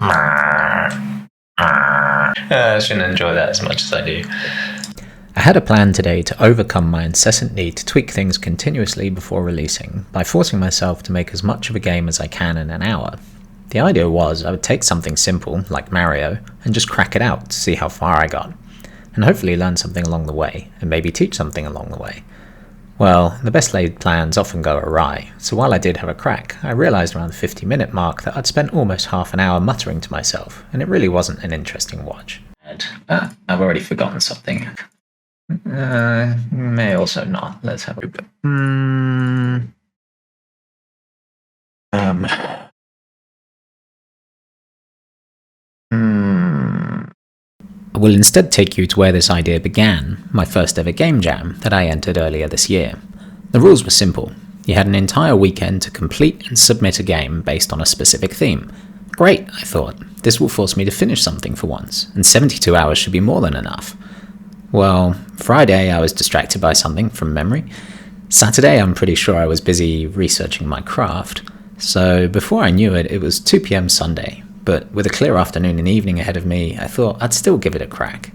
I shouldn't enjoy that as much as I do. I had a plan today to overcome my incessant need to tweak things continuously before releasing by forcing myself to make as much of a game as I can in an hour. The idea was I would take something simple, like Mario, and just crack it out to see how far I got, and hopefully learn something along the way, and maybe teach something along the way. Well, the best laid plans often go awry, so while I did have a crack, I realised around the 50-minute mark that I'd spent almost half an hour muttering to myself, and it really wasn't an interesting watch. I've already forgotten something. May also not. Let's have a look. I will instead take you to where this idea began, my first ever game jam that I entered earlier this year. The rules were simple. You had an entire weekend to complete and submit a game based on a specific theme. Great, I thought. This will force me to finish something for once, and 72 hours should be more than enough. Well, Friday I was distracted by something from memory. Saturday I'm pretty sure I was busy researching my craft. So before I knew it, it was 2 PM Sunday. But with a clear afternoon and evening ahead of me, I thought I'd still give it a crack.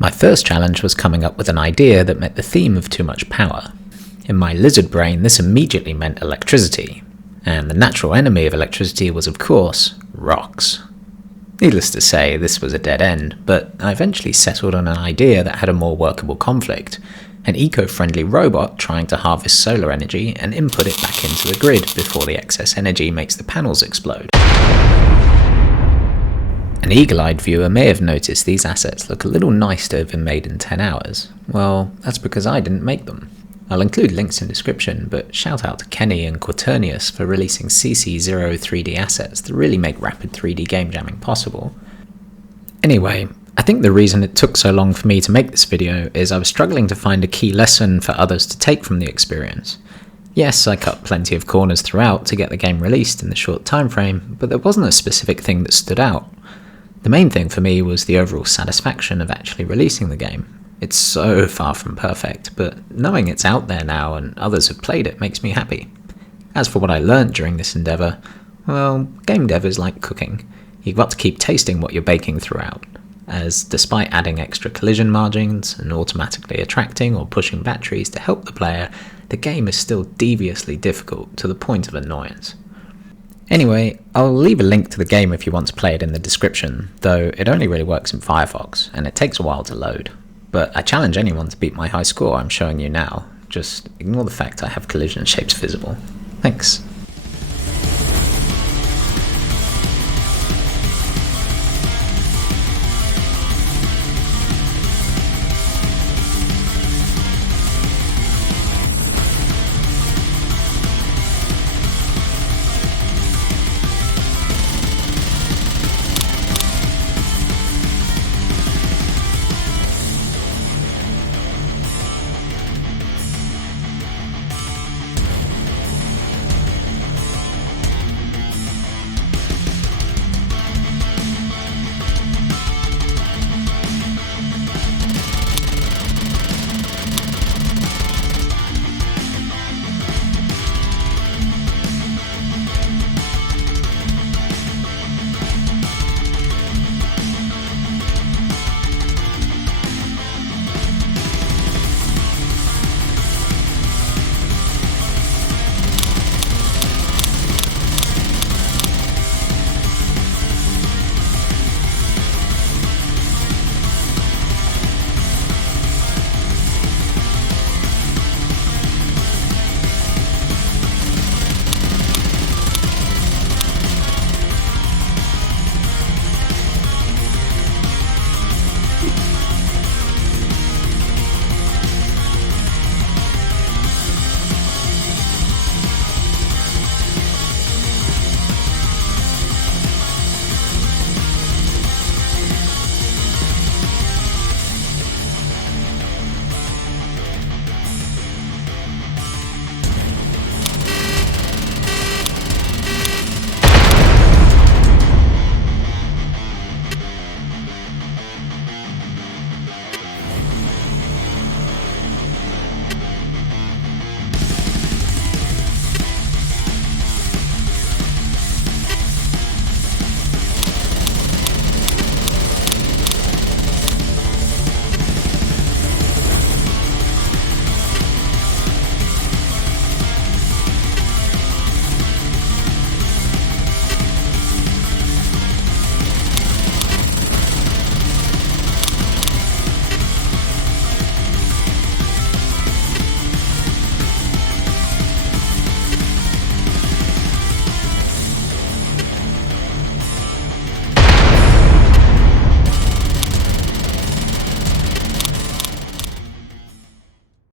My first challenge was coming up with an idea that met the theme of too much power. In my lizard brain, this immediately meant electricity. And the natural enemy of electricity was, of course, rocks. Needless to say, this was a dead end, but I eventually settled on an idea that had a more workable conflict. An eco-friendly robot trying to harvest solar energy and input it back into the grid before the excess energy makes the panels explode. An eagle-eyed viewer may have noticed these assets look a little nice to have been made in 10 hours. Well, that's because I didn't make them. I'll include links in description, but shout out to Kenny and Quaternius for releasing CC0 3D assets that really make rapid 3D game jamming possible. Anyway, I think the reason it took so long for me to make this video is I was struggling to find a key lesson for others to take from the experience. Yes, I cut plenty of corners throughout to get the game released in the short time frame, but there wasn't a specific thing that stood out. The main thing for me was the overall satisfaction of actually releasing the game. It's so far from perfect, but knowing it's out there now and others have played it makes me happy. As for what I learned during this endeavour, well, game dev is like cooking. You've got to keep tasting what you're baking throughout, as despite adding extra collision margins and automatically attracting or pushing batteries to help the player, the game is still deviously difficult to the point of annoyance. Anyway, I'll leave a link to the game if you want to play it in the description, though it only really works in Firefox, and it takes a while to load. But I challenge anyone to beat my high score I'm showing you now, just ignore the fact I have collision shapes visible. Thanks.